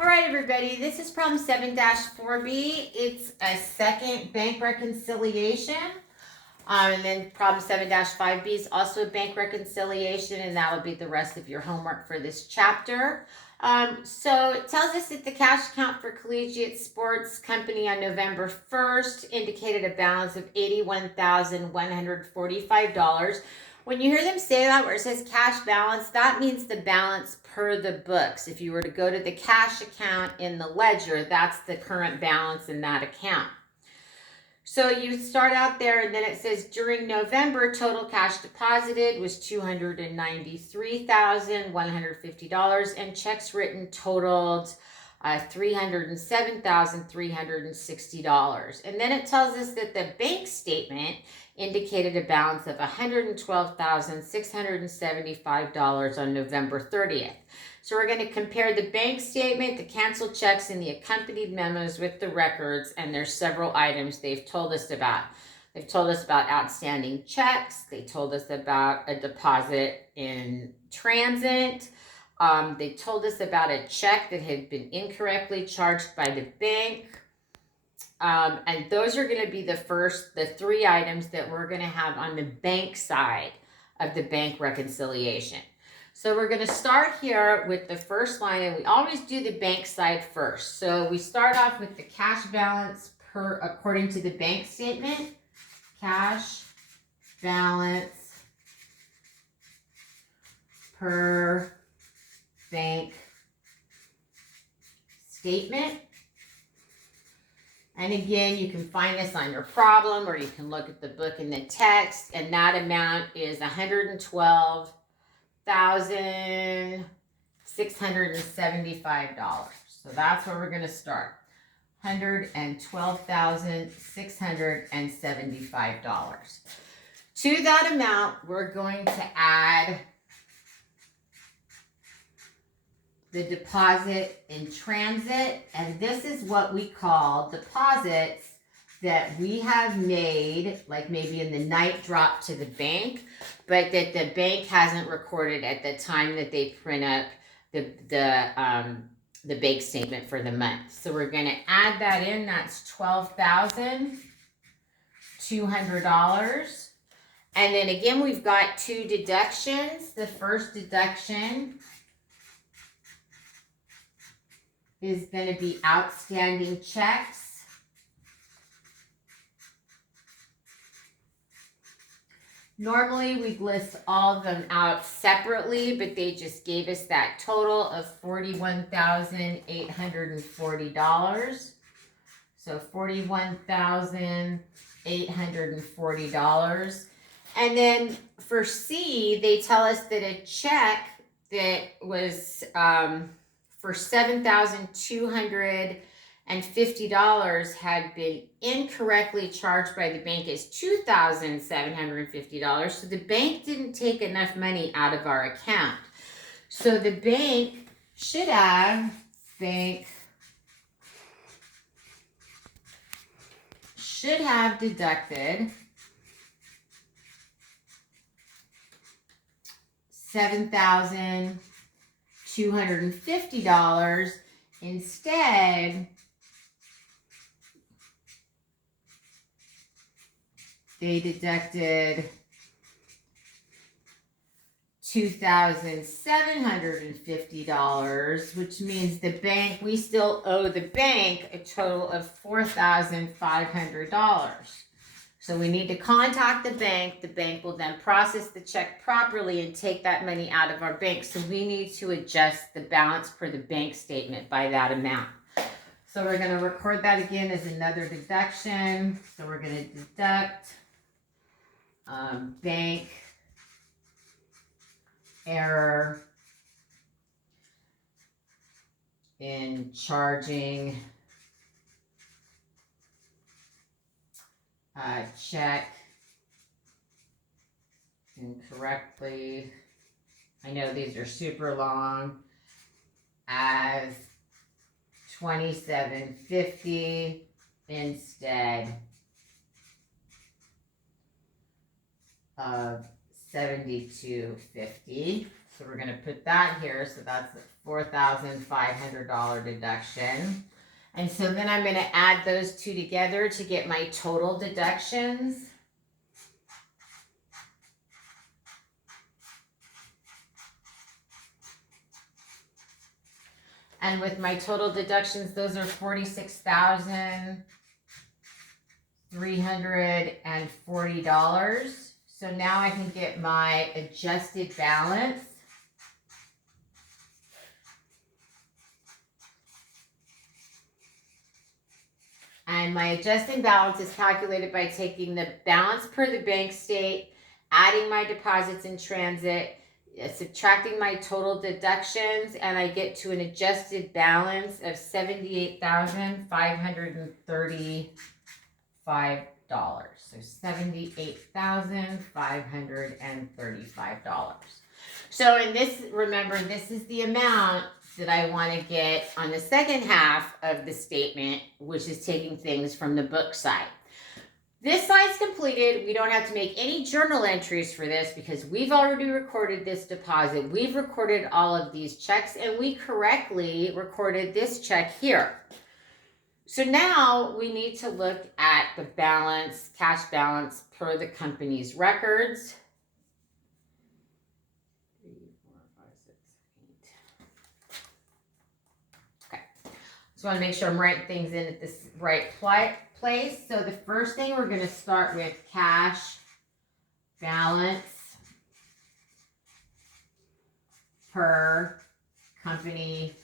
All right, everybody, this is problem 7-4B. It's a second bank reconciliation. And then problem 7-5B is also a bank reconciliation, and that will be the rest of your homework for this chapter. So it tells us that the cash account for Collegiate Sports Company on November 1st indicated a balance of $81,145. When you hear them say that, where it says cash balance, that means the balance per the books. If you were to go to the cash account in the ledger, that's the current balance in that account. So you start out there, and then it says during November, total cash deposited was $293,150, and checks written totaled $307,360. And then it tells us that the bank statement indicated a balance of $112,675 on November 30th. So we're going to compare the bank statement, the canceled checks, and the accompanied memos with the records, and there's several items they've told us about. They've told us about outstanding checks. They told us about a deposit in transit. They told us about a check that had been incorrectly charged by the bank. And those are going to be the three items that we're going to have on the bank side of the bank reconciliation. So we're going to start here with the first line, and we always do the bank side first. So we start off with the cash balance according to the bank statement. Cash balance per bank statement. And again, you can find this on your problem, or you can look at the book in the text, and that amount is $112,675. So that's where we're going to start. $112,675. To that amount, we're going to add the deposit in transit, and this is what we call deposits that we have made, like maybe in the night drop to the bank, but that the bank hasn't recorded at the time that they print up the bank statement for the month. So we're going to add that in. That's $12,200. And then again, we've got two deductions. The first deduction is going to be outstanding checks. Normally, we'd list all of them out separately, but they just gave us that total of $41,840. So $41,840. And then for C, they tell us that a check that was for $7,250 had been incorrectly charged by the bank as $2,750. So the bank didn't take enough money out of our account. So the bank should have deducted $7,250. Instead, they deducted $2,750, which means we still owe the bank a total of $4,500. So we need to contact the bank. The bank will then process the check properly and take that money out of our bank. So we need to adjust the balance per the bank statement by that amount. So we're going to record that again as another deduction. So we're going to deduct bank error in charging check incorrectly. I know these are super long, as $27.50 instead of $72.50. So we're going to put that here. So that's a $4,500 deduction. And so then I'm going to add those two together to get my total deductions. And with my total deductions, those are $46,340. So now I can get my adjusted balance. And my adjusted balance is calculated by taking the balance per the bank state, adding my deposits in transit, subtracting my total deductions, and I get to an adjusted balance of $78,535. So $78,535. So in this, remember, this is the amount that I want to get on the second half of the statement, which is taking things from the book side. This side's completed. We don't have to make any journal entries for this because we've already recorded this deposit. We've recorded all of these checks, and we correctly recorded this check here. So now we need to look at the balance, cash balance per the company's records. 3, 4, 5, 6, 8. Okay. Just want to make sure I'm writing things in at this right place. So the first thing, we're going to start with cash balance per company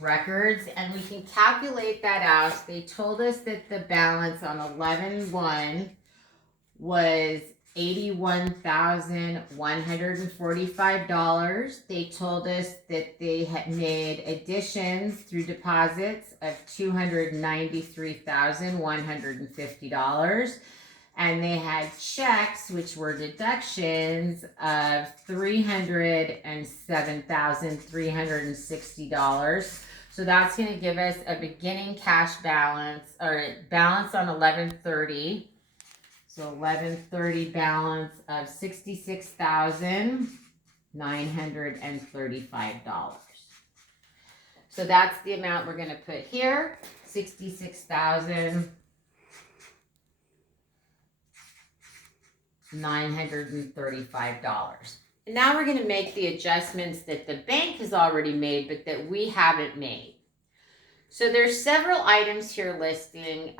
records, and we can calculate that out. They told us that the balance on 11/1 was $81,145. They told us that they had made additions through deposits of $293,150. And they had checks, which were deductions, of $307,360. So that's going to give us a beginning cash balance, or balance on 11/30. So 11/30 balance of $66,935. So that's the amount we're going to put here, $66,935. And now we're going to make the adjustments that the bank has already made, but that we haven't made. So there's several items here listing.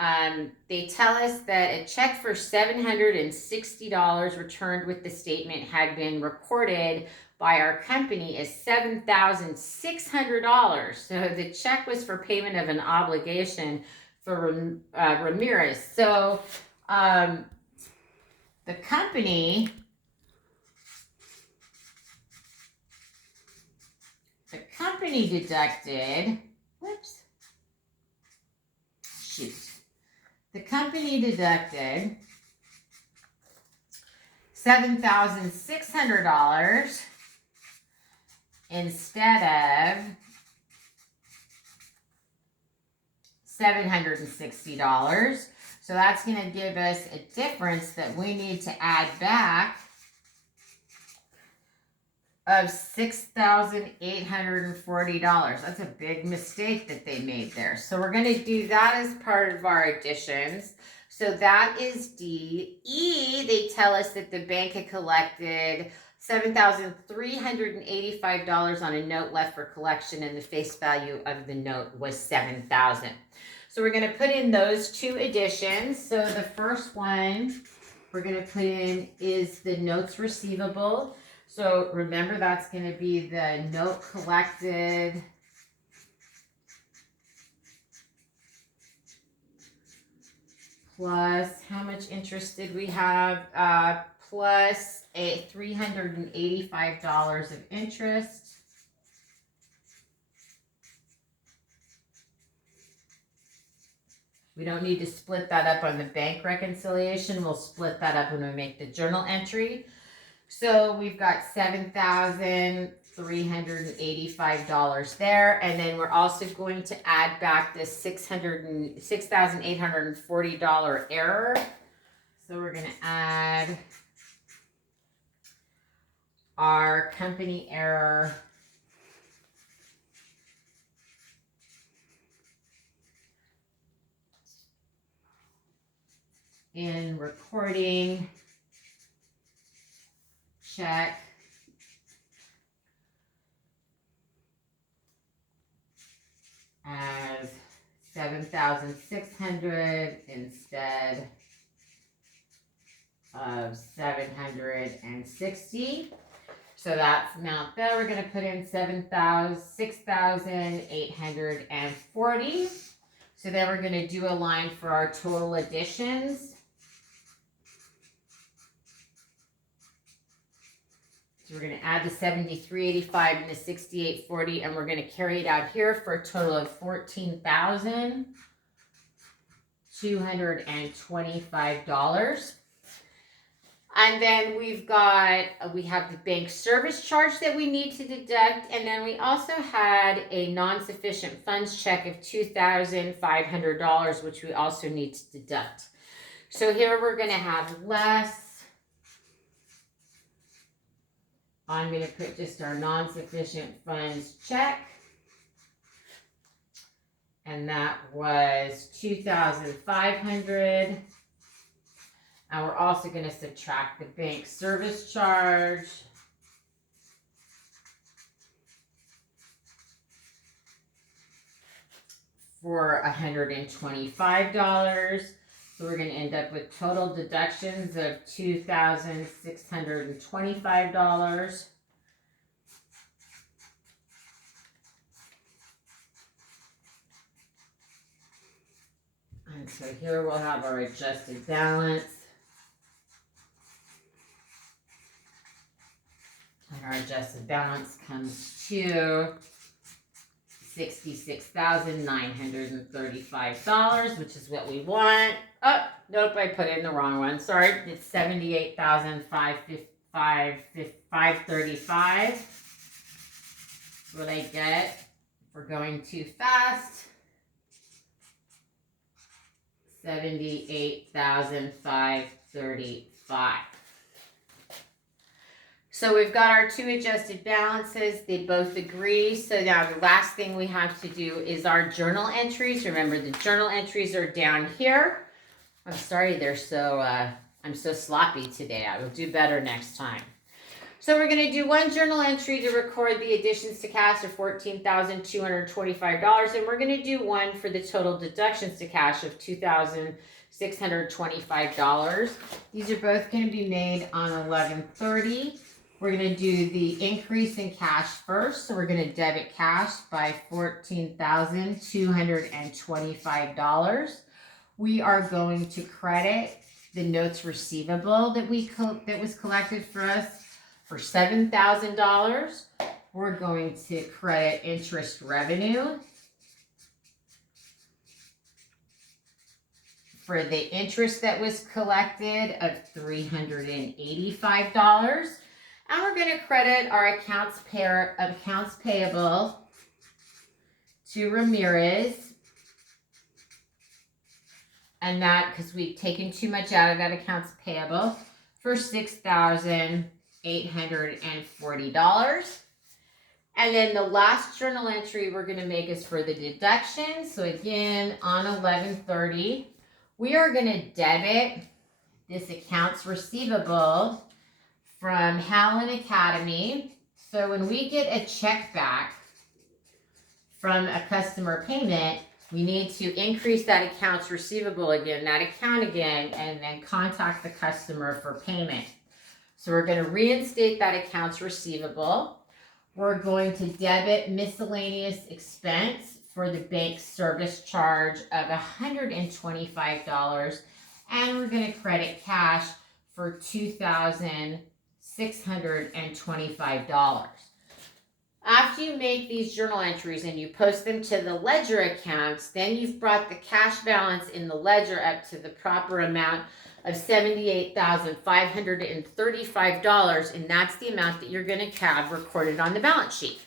They tell us that a check for $760 returned with the statement had been recorded by our company as $7,600. So the check was for payment of an obligation for Ramirez. So the company deducted, the company deducted $7,600 instead of $760. So that's going to give us a difference that we need to add back of $6,840. That's a big mistake that they made there. So we're going to do that as part of our additions. So that is D. E, they tell us that the bank had collected $7,385 on a note left for collection, and the face value of the note was $7,000. So we're going to put in those two additions. So the first one we're going to put in is the notes receivable. So remember, that's going to be the note collected plus how much interest did we have? Plus a $385 of interest. We don't need to split that up on the bank reconciliation. We'll split that up when we make the journal entry. So we've got $7,385 there. And then we're also going to add back this $6,840 error. So we're going to add our company error in recording check as 7,600 instead of 760. So that's amount there. We're going to put in 6,840. So then we're going to do a line for our total additions. So we're going to add the 73.85 and the 68.40, and we're going to carry it out here for a total of $14,225. And then we have the bank service charge that we need to deduct, and then we also had a non-sufficient funds check of $2,500, which we also need to deduct. So here we're going to have less. I'm going to put just our non-sufficient funds check. And that was $2,500. And we're also going to subtract the bank service charge. For $125. So we're going to end up with total deductions of $2,625. And so here we'll have our adjusted balance. And our adjusted balance comes to $66,935, which is what we want. Oh, nope, I put in the wrong one. Sorry, it's $78,535. What I get if we're going too fast. $78,535. So we've got our two adjusted balances. They both agree. So now the last thing we have to do is our journal entries. Remember, the journal entries are down here. I'm sorry I'm so sloppy today. I will do better next time. So we're going to do one journal entry to record the additions to cash of $14,225. And we're going to do one for the total deductions to cash of $2,625. These are both going to be made on 11/30. We're going to do the increase in cash first. So we're going to debit cash by $14,225. We are going to credit the notes receivable that was collected for us for $7,000. We're going to credit interest revenue for the interest that was collected of $385. And we're going to credit our accounts payable to Ramirez. And that, because we've taken too much out of that accounts payable, for $6,840. And then the last journal entry we're going to make is for the deductions. So again, on 11/30, we are going to debit this accounts receivable from Howland Academy. So when we get a check back from a customer payment, we need to increase that accounts receivable again, that account again, and then contact the customer for payment. So we're going to reinstate that accounts receivable. We're going to debit miscellaneous expense for the bank service charge of $125. And we're going to credit cash for $2,625. After you make these journal entries and you post them to the ledger accounts, then you've brought the cash balance in the ledger up to the proper amount of $78,535, and that's the amount that you're going to have recorded on the balance sheet.